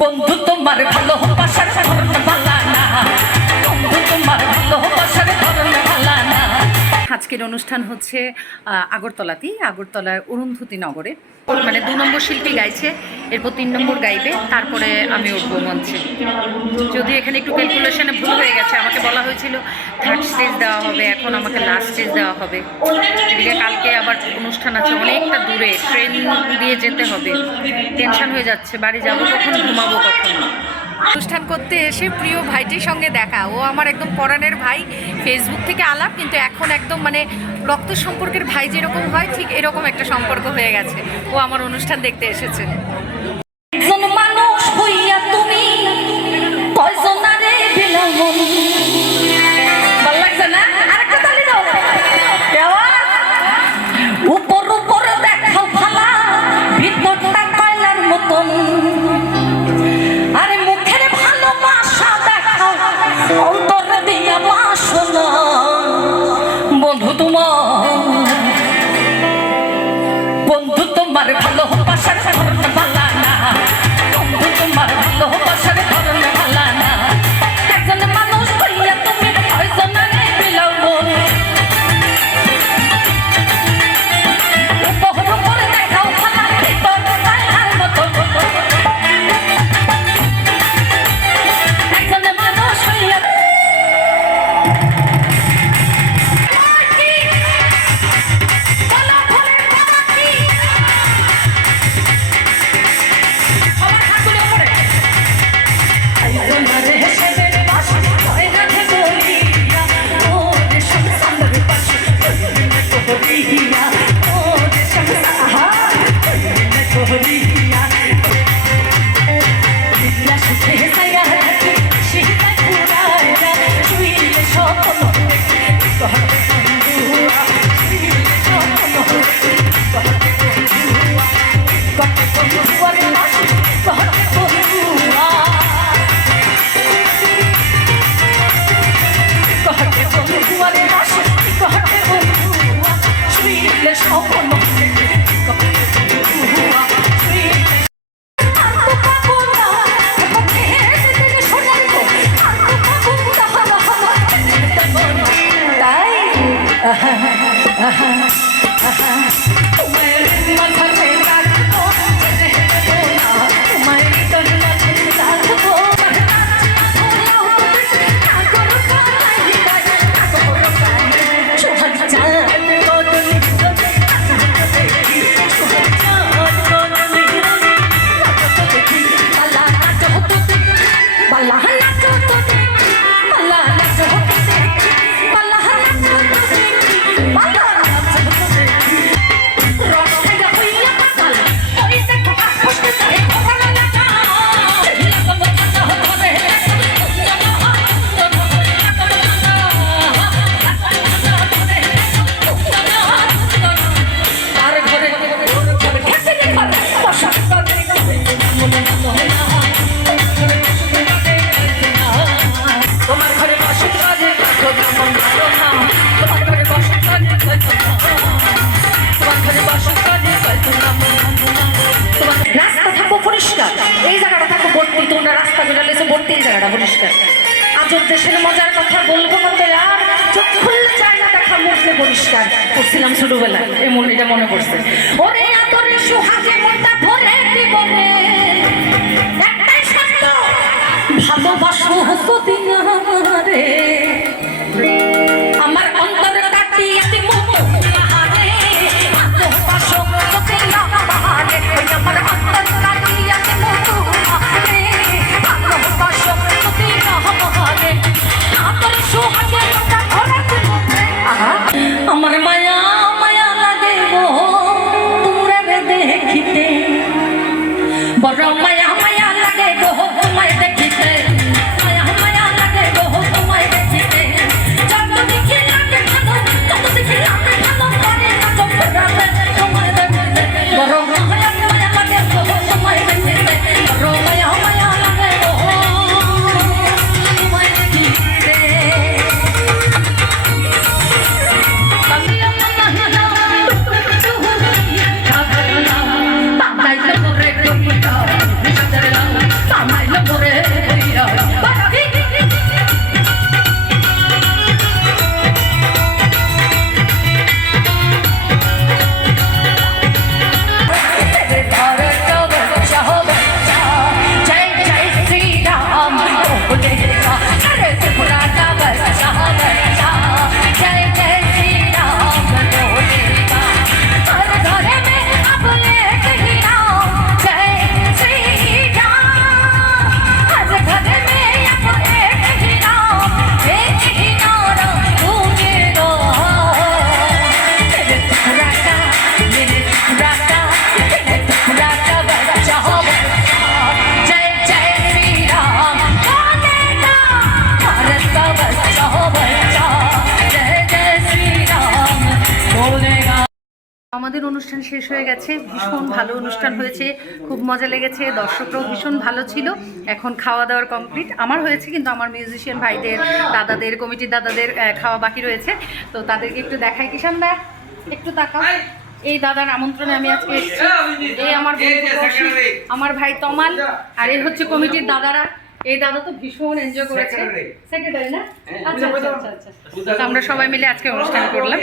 বন্ধু তোমার ভালোবাসার ধরন ভালো না, বন্ধু তোমার ভালোবাসার ধরন ভালো না। আজকের অনুষ্ঠান হচ্ছে আগরতলার অরুন্ধতী নগরে, মানে 2 নম্বর শিল্পী গাইছে, এরপর 3 নম্বর গাইবে, তারপরে আমি উঠবো মঞ্চে। যদি এখানে একটু ক্যালকুলেশনে ভুল হয়ে গেছে, আমাকে বলা হয়েছিল 3rd স্টেজ দেওয়া হবে, এখন আমাকে লাস্ট স্টেজ দেওয়া হবে। এদিকে কালকে আবার অনুষ্ঠান আছে অনেকটা দূরে, ট্রেন দিয়ে যেতে হবে, টেনশন হয়ে যাচ্ছে, বাড়ি যাবো কখন, ঘুমাবো কখন। অনুষ্ঠান করতে এসে প্রিয় ভাইটির সঙ্গে দেখা, ও আমার একদম পরাণের ভাই, ফেসবুক থেকে আলাপ, কিন্তু এখন একদম মানে রক্ত সম্পর্কের ভাই যেরকম হয় ঠিক এরকম একটা সম্পর্ক হয়ে গেছে। ও আমার অনুষ্ঠান দেখতে এসেছে। একজন মানুষ হইয়া তুমি কয়জনারে দিলাম মন, ভালো লাগছে না? আরেকটা তালি দাও। উপর উপর দেখাও ফালা, ভিতরটা কয়লার মতন, আরে মুখের ভালোবাসা দেখাও, অন্তরে দিয়া বাসনা। বন্ধু তোমার ভালোবাসার ধরন ভালো না, বন্ধু তোমার ভালোবাসার ধরন ভালো না। একজন মানুষ হইয়া তুমি কয়জনারে দিলাও মন, উপর উপর দেখাও ফালা, ভিতরটা কয়লার মতন, একজন মানুষ হইয়া দেশের মজার কথা বলবো না তো আর, চোখ খুললে চায় না দেখা, মুখে পরিষ্কার করছিলাম ছোটবেলায়, এটা মনে পড়ছে। ওরে আদরে সুহাগে মনটা ভরে জীবনে একটাই শব্দ, ভালোবাসো হসদিন রে, আমার অন্তরে কাটিয়ে দিব হারে, ভালোবাসো হসদিন রে, আমার অন্তরে কাটিয়ে দিব হারে, ভালোবাসো হসদিন রে, আমার মায়া মায়া লাগে গো তোমরা দেখিতে, বড় মায়া মায়া লাগে গো তোমায় দেখিতে, মায়া মায়া লাগে গো তোমায় দেখিতে, যত দেখি লাগে ভালো, তত দেখি লাগে ভালো, করে না তো ফেরাতে তোমায় দেখিতে, বড় মায়া মায়া লাগে গো তোমায় দেখিতে, বড় মায়া মায়া লাগে গো তোমায় দেখিতে। Bye. অনুষ্ঠান শেষ হয়ে গেছে, ভীষণ ভালো অনুষ্ঠান হয়েছে, খুব মজা লেগেছে, দর্শকরাও ভীষণ ভালো ছিল। এখন খাওয়া দাওয়ার কমপ্লিট, আমার হয়েছে কিন্তু আমার মিউজিশিয়ান ভাইদের, দাদাদের, কমিটির দাদাদের খাওয়া বাকি রয়েছে। তো তাদেরকে একটু দেখাই। কিষান দা একটু তাকাও, এই দাদার আমন্ত্রণে আমি আজকে এসেছি। এই আমার বন্ধু কৌশিক, আমার ভাই তমাল, আর এই হচ্ছে কমিটির দাদারা। এই দাদা তো ভীষণ এনজয় করেছে। সেক্রেটারি না? আচ্ছা আচ্ছা আচ্ছা আচ্ছা। তো আমরা সবাই মিলে আজকে অনুষ্ঠান করলাম।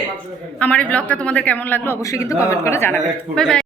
আমার এই ব্লগটা তোমাদের কেমন লাগলো অবশ্যই কিন্তু কমেন্ট করে জানাবে। Bye bye.